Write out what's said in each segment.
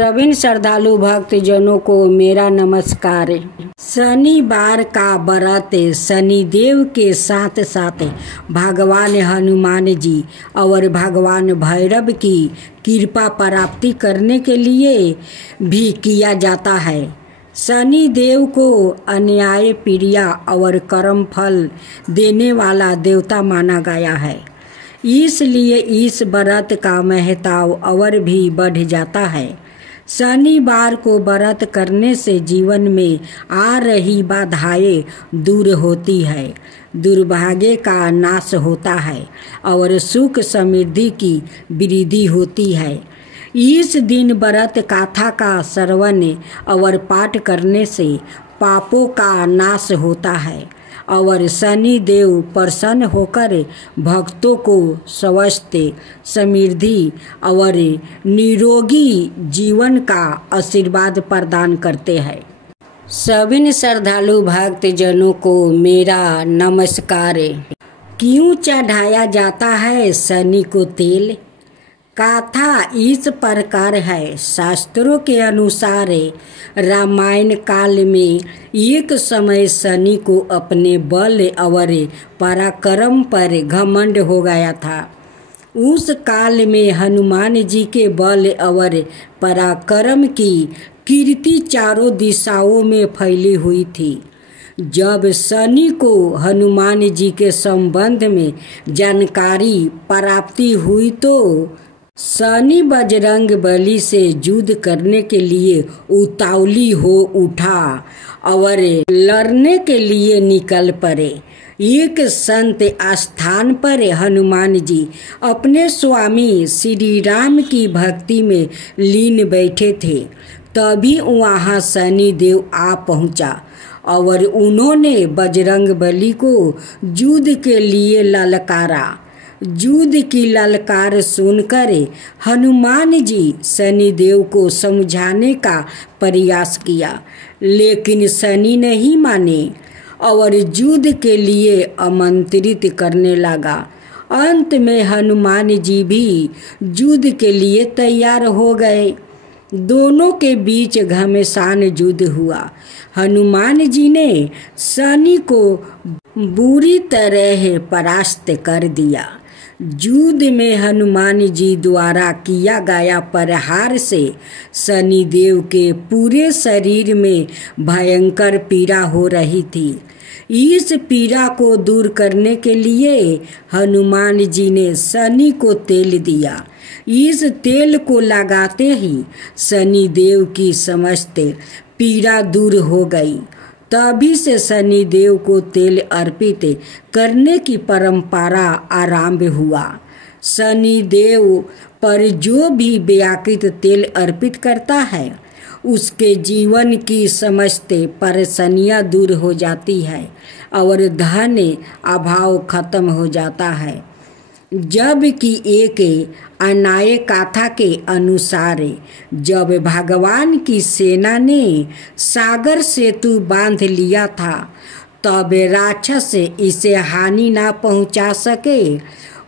सभी श्रद्धालु भक्त जनों को मेरा नमस्कार। शनिवार का व्रत शनिदेव के साथ साथ भगवान हनुमान जी और भगवान भैरव की कृपा प्राप्ति करने के लिए भी किया जाता है। शनिदेव को अन्याय प्रिय और कर्म फल देने वाला देवता माना गया है, इसलिए इस व्रत का महत्व और भी बढ़ जाता है। शनिवार को व्रत करने से जीवन में आ रही बाधाएं दूर होती है, दुर्भाग्य का नाश होता है और सुख समृद्धि की वृद्धि होती है। इस दिन व्रत गाथा का श्रवण और पाठ करने से पापों का नाश होता है और शनि देव प्रसन्न होकर भक्तों को स्वास्थ्य, समृद्धि और निरोगी जीवन का आशीर्वाद प्रदान करते हैं। सभी श्रद्धालु भक्त जनों को मेरा नमस्कार। क्यों चढ़ाया जाता है शनि को तेल? कथा इस प्रकार है। शास्त्रों के अनुसार रामायण काल में एक समय शनि को अपने बल और पराक्रम पर घमंड हो गया था। उस काल में हनुमान जी के बल और पराक्रम की कीर्ति चारों दिशाओं में फैली हुई थी। जब शनि को हनुमान जी के संबंध में जानकारी प्राप्ति हुई तो शनि बजरंग बली से युद्ध करने के लिए उतावली हो उठा और लड़ने के लिए निकल पड़े। एक संत स्थान पर हनुमान जी अपने स्वामी श्री राम की भक्ति में लीन बैठे थे। तभी वहाँ शनि देव आ पहुँचा और उन्होंने बजरंग बली को युद्ध के लिए ललकारा। युद्ध की ललकार सुनकर हनुमान जी शनिदेव को समझाने का प्रयास किया, लेकिन शनि नहीं माने और युद्ध के लिए आमंत्रित करने लगा। अंत में हनुमान जी भी युद्ध के लिए तैयार हो गए। दोनों के बीच घमासान युद्ध हुआ। हनुमान जी ने शनि को बुरी तरह परास्त कर दिया। युद्ध में हनुमान जी द्वारा किया गया प्रहार से शनिदेव के पूरे शरीर में भयंकर पीड़ा हो रही थी। इस पीड़ा को दूर करने के लिए हनुमान जी ने शनि को तेल दिया। इस तेल को लगाते ही शनिदेव की समस्त पीड़ा दूर हो गई। तभी से शनिदेव को तेल अर्पित करने की परंपरा आरंभ हुआ। शनिदेव पर जो भी व्याकृत तेल अर्पित करता है उसके जीवन की समस्त परेशानियां दूर हो जाती है और धन अभाव खत्म हो जाता है। जबकि एक अन्याय गाथा के अनुसार जब भगवान की सेना ने सागर सेतु बांध लिया था तब राक्षस इसे हानि ना पहुंचा सके,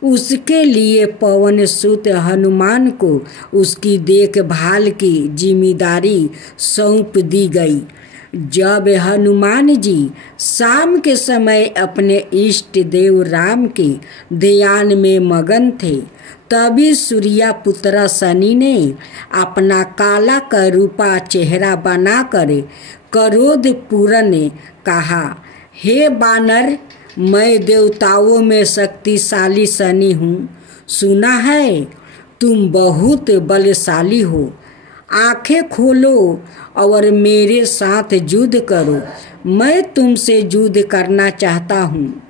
उसके लिए पवन सुत हनुमान को उसकी देखभाल की जिम्मेदारी सौंप दी गई। जब हनुमान जी शाम के समय अपने इष्ट देव राम के ध्यान में मगन थे, तभी सूर्या पुत्र शनि ने अपना काला करूपा चेहरा बनाकर क्रोध पूर्ण कहा, हे बानर, मैं देवताओं में शक्तिशाली शनि हूँ। सुना है तुम बहुत बलशाली हो। आंखें खोलो और मेरे साथ युद्ध करो। मैं तुमसे युद्ध करना चाहता हूँ।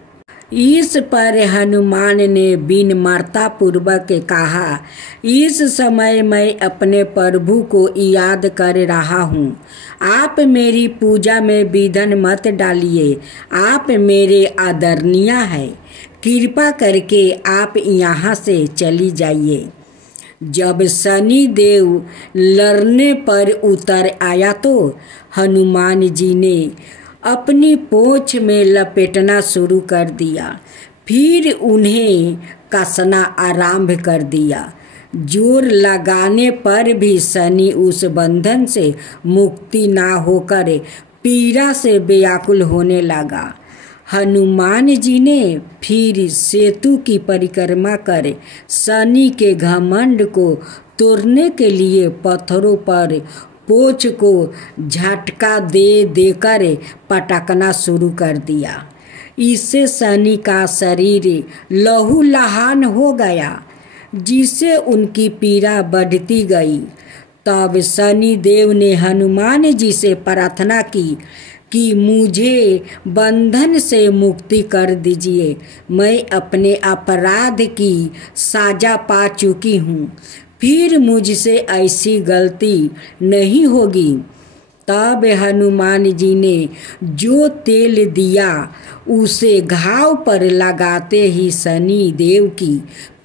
इस पर हनुमान ने विनम्रता पूर्वक कहा, इस समय मैं अपने प्रभु को याद कर रहा हूँ। आप मेरी पूजा में विघ्न मत डालिए। आप मेरे आदरणीय हैं। कृपा करके आप यहाँ से चली जाइए। जब शनि देव लड़ने पर उतर आया तो हनुमान जी ने अपनी पोंछ में लपेटना शुरू कर दिया। फिर उन्हें कसना आरंभ कर दिया। जोर लगाने पर भी शनि उस बंधन से मुक्ति ना होकर पीड़ा से व्याकुल होने लगा। हनुमान जी ने फिर सेतु की परिक्रमा कर शनि के घमंड को तोड़ने के लिए पत्थरों पर पोंछ को झटका दे देकर पटकना शुरू कर दिया। इससे शनि का शरीर लहूलुहान हो गया, जिससे उनकी पीड़ा बढ़ती गई। तब शनि देव ने हनुमान जी से प्रार्थना की कि मुझे बंधन से मुक्ति कर दीजिए, मैं अपने अपराध की सजा पा चुकी हूँ, फिर मुझसे ऐसी गलती नहीं होगी। तब हनुमान जी ने जो तेल दिया उसे घाव पर लगाते ही शनि देव की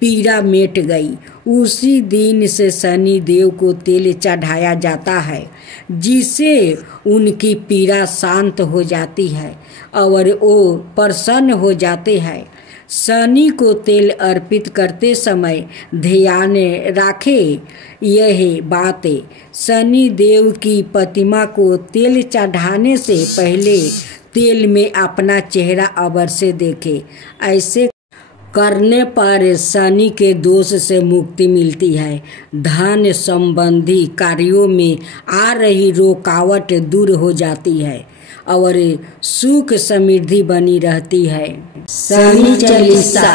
पीड़ा मिट गई। उसी दिन से शनि देव को तेल चढ़ाया जाता है, जिससे उनकी पीड़ा शांत हो जाती है और वो प्रसन्न हो जाते हैं। शनि को तेल अर्पित करते समय ध्यान रखें यह बातें। शनि देव की प्रतिमा को तेल चढ़ाने से पहले तेल में अपना चेहरा अवश्य देखें। ऐसे करने पर शनि के दोष से मुक्ति मिलती है। धन संबंधी कार्यों में आ रही रुकावट दूर हो जाती है और सुख समृद्धि बनी रहती है। शनि चालीसा।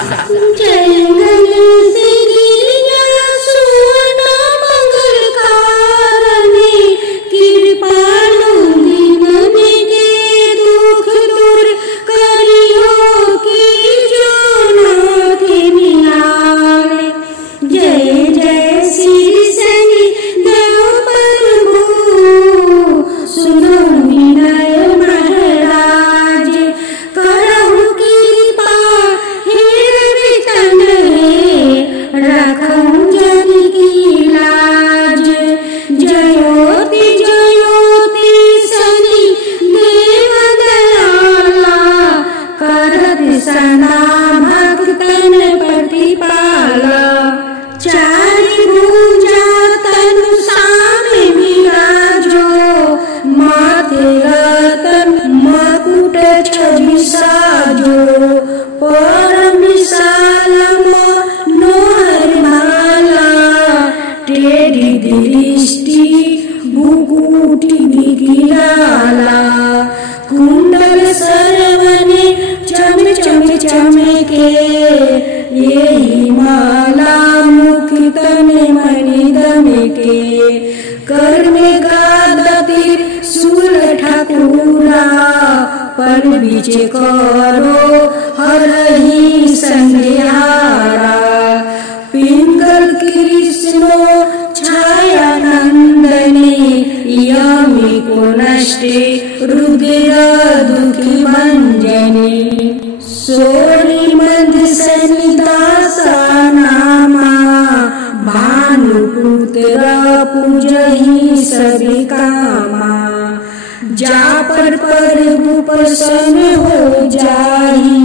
कुंडल सरवने चम चम चमके, यही माला मुख तने मणि दमके। कर में गादा तीर सूल ठाकुरा, पर बीच करो हरहि संध्यारा। पिंगल कृष्णो छाया नंदने, यमी को नष्टे रुद्र दुखी भंजने। सोनी मध्य सनिदासा नामा, भानुपुत्र पूजहि सभी कामा। जा पर प्रभु प्रसन्न हो जाहि,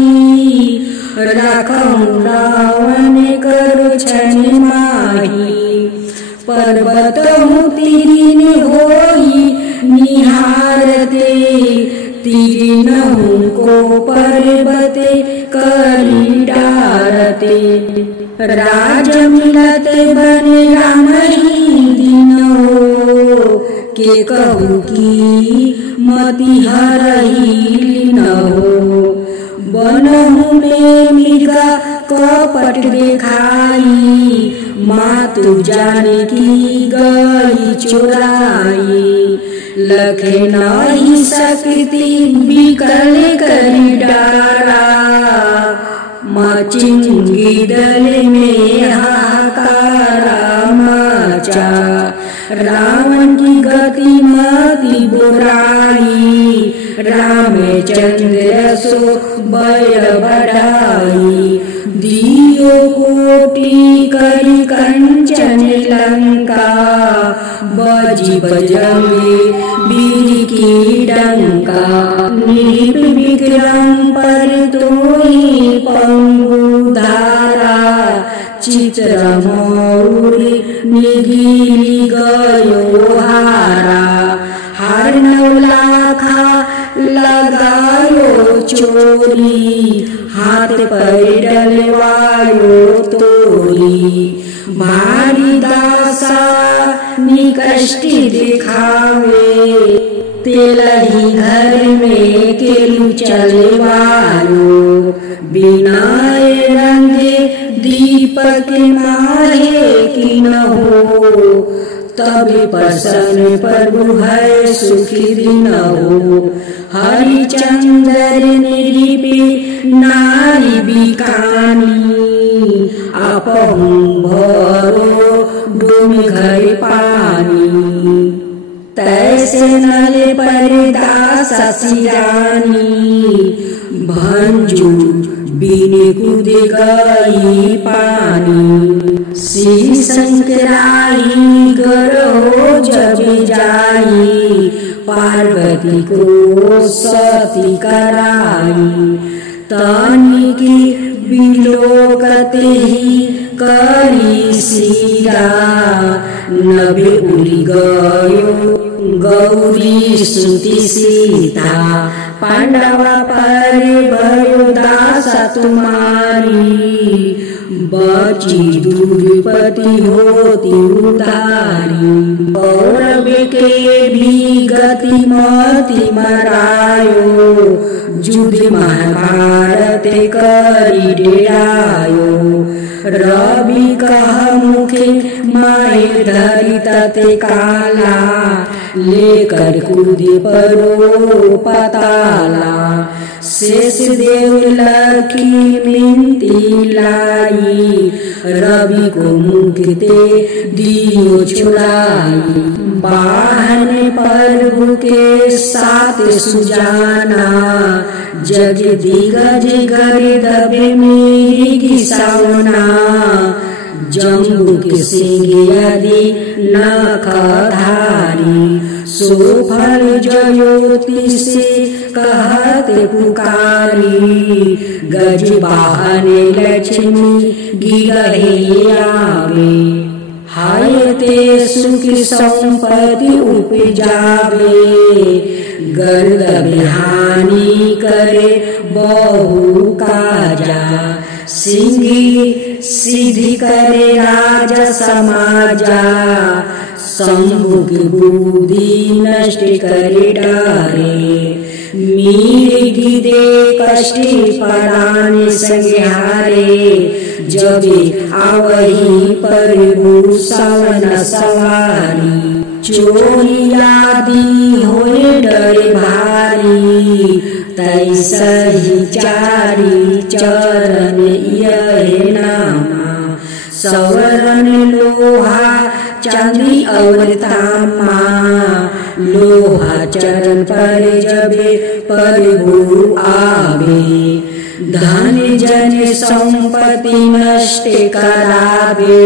राखऊं रावण कर छन माही। पर्वत तीरिन होई निहारते, तीरिनहु को पर्वते करी डारते। राज मिलत बन राम ही दिनो, के कहूँ की मति हरहि लीनहो। बनहु में मृगा कपट देखाई, मातु जानकी गई चुराई। लखे नहीं सकती बिकल करी डारा, मचिंगी दल में हाहाकारा मचा। रावण की गति मति बुराई, रामचंद्र सो बल बढ़ाई। दियो कोटि करी कंचन लंका, बजी बजंगे वीर की डंका। नृप विक्रम पर तोहि पंगु धारा, चित्र मौरी निगिली गयो हारा, हार 9 लाख लगायो चोरी, हाथ पर डलवायो तोरी। भारी दासा निकष्टी दिखावे, तेलही घर में केलू चलवायो। बिना रंगे दीपक माहे की न हो, तब प्रसन्न प्रभु है सुखी दिन हो। हरिचंद्र निरीपी नारी बिकानी, आपहु भरो डूम घर पानी। तैसे नल पर दासा सिरानी, भंजू बिने कूद गई पानी। श्री शंकराई गरो जब जाई, पार्वती को सती कराई। तनिकी बिलोकत ही करी सीरा, नभे उड़ी गयो गौरी सुती सीता। पांडव पर भयो दासा तुम्हारी, बची दुर्पति होती उतारी। कौरव के भी गति मति मरायो, युद्ध महाभारत करी डेरायो। रवि कह मुखे माए धरि तते काला, लेकर कूदे परो पताला। शेष देव लखी मिनती लाई, रवि को मुक्ति दियो छुड़ाई। वाहन प्रभु के साथ सुजाना, जग दिगज गर्दभ मेरी घिसावना। जम्बू के सिंह यदि नखधारी, सो फल ज्योति से कहते पुकारी। गज वाहन लक्ष्मी गिरहे आवे, हाय ते सुख संपत्ति उपजावे। गर्द हानि करे बहु काजा, सिंही सिद्धि करे राजा समाजा। शंभु की बुद्धि नष्ट करे डारे, मीर दे कष्टी परान संहारे। जबे आवही प्रभु सवन सवारी, चोरी आदि होए डरे भारी। तैसा ही चारी चरण यह नामा, सवरण लोहा चांदी और तामा। लोहा चरण पर जबे प्रभु आवे, धन जन संपत्ति नष्ट करावे।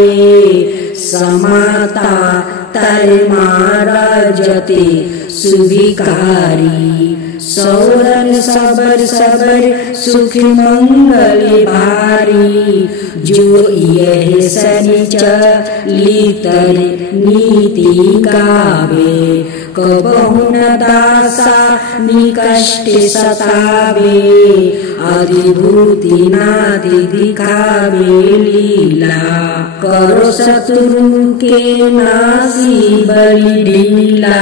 समाता तर मारजते सुभिकारी, सौरन सबर सबर सुख मंगल भारी। जो यह सनिचलितर नीति गावे, कबहु न दासा निकष्ट सतावे। अधिभूति नादि दिखावे लीला, करो शत्रु के नासी बलि ढीला।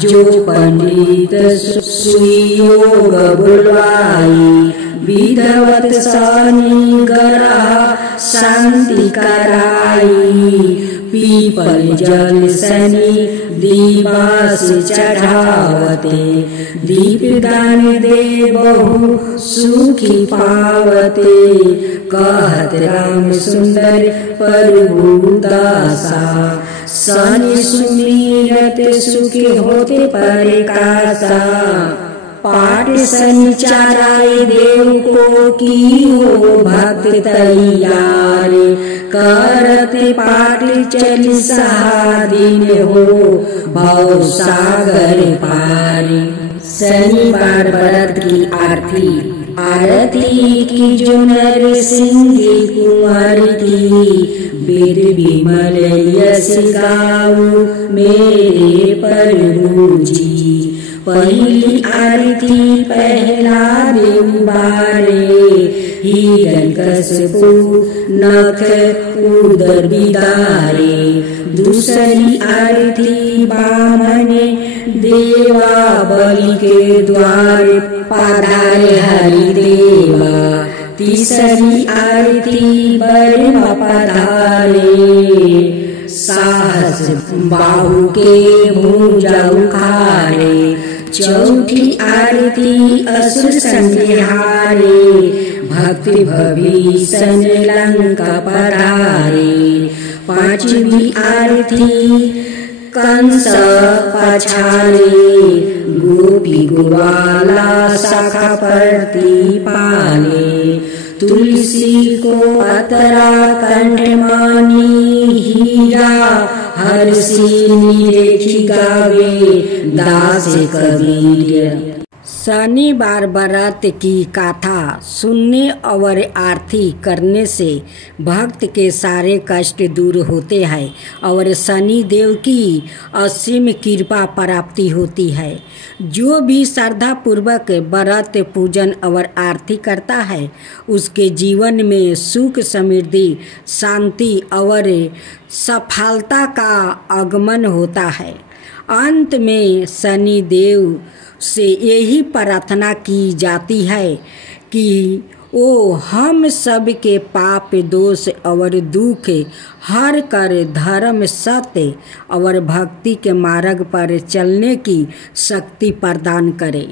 जो पंडित सुयोग बुलवाई, विधवत शनि ग्रह शांति कराई। पीपल जल शनि दिवस चढ़ावते, दीप दान दे बहु सुखी पावते। कहत राम सुंदर प्रभु दासा, शनि सुमिरत सुखी होते परिकासा। पाठ संचाराय देव को की हो भक्त तैयार। करते पाठ चालीसा दिन हो भव सागर पार। शनिवार व्रत की आरती। आरती की जो नर सिंह कुंवर की, वेद विमल यश गाऊ मेरे प्रभु जी। पहली आरती पहला देव बारे, हिरण्यकशिपु नख उदर बिदारे। दूसरी आरती बामन देवा, बलि के द्वार पधारे हरिदेवा। तीसरी आरती बर्मा पधारे, साहस बाहु के भुजा उखारे। चौथी आरती असुर संहारे, भक्ति भविष्ण लंका पधारे। पांचवी आरती कंस पछारे, गोपी ग्वाला शाखा प्रति पाले। तुलसी को अतरा कंठ मानी, हीरा हर्षिनी रेखी गावे दास कबीर। शनिवार व्रत की कथा सुनने और आरती करने से भक्त के सारे कष्ट दूर होते हैं और शनि देव की असीम कृपा प्राप्ति होती है। जो भी श्रद्धा पूर्वक व्रत पूजन और आरती करता है, उसके जीवन में सुख समृद्धि शांति और सफलता का आगमन होता है। अंत में शनि देव से यही प्रार्थना की जाती है कि वो हम सब के पाप दोष और दुख हर कर धर्म सत्य और भक्ति के मार्ग पर चलने की शक्ति प्रदान करे।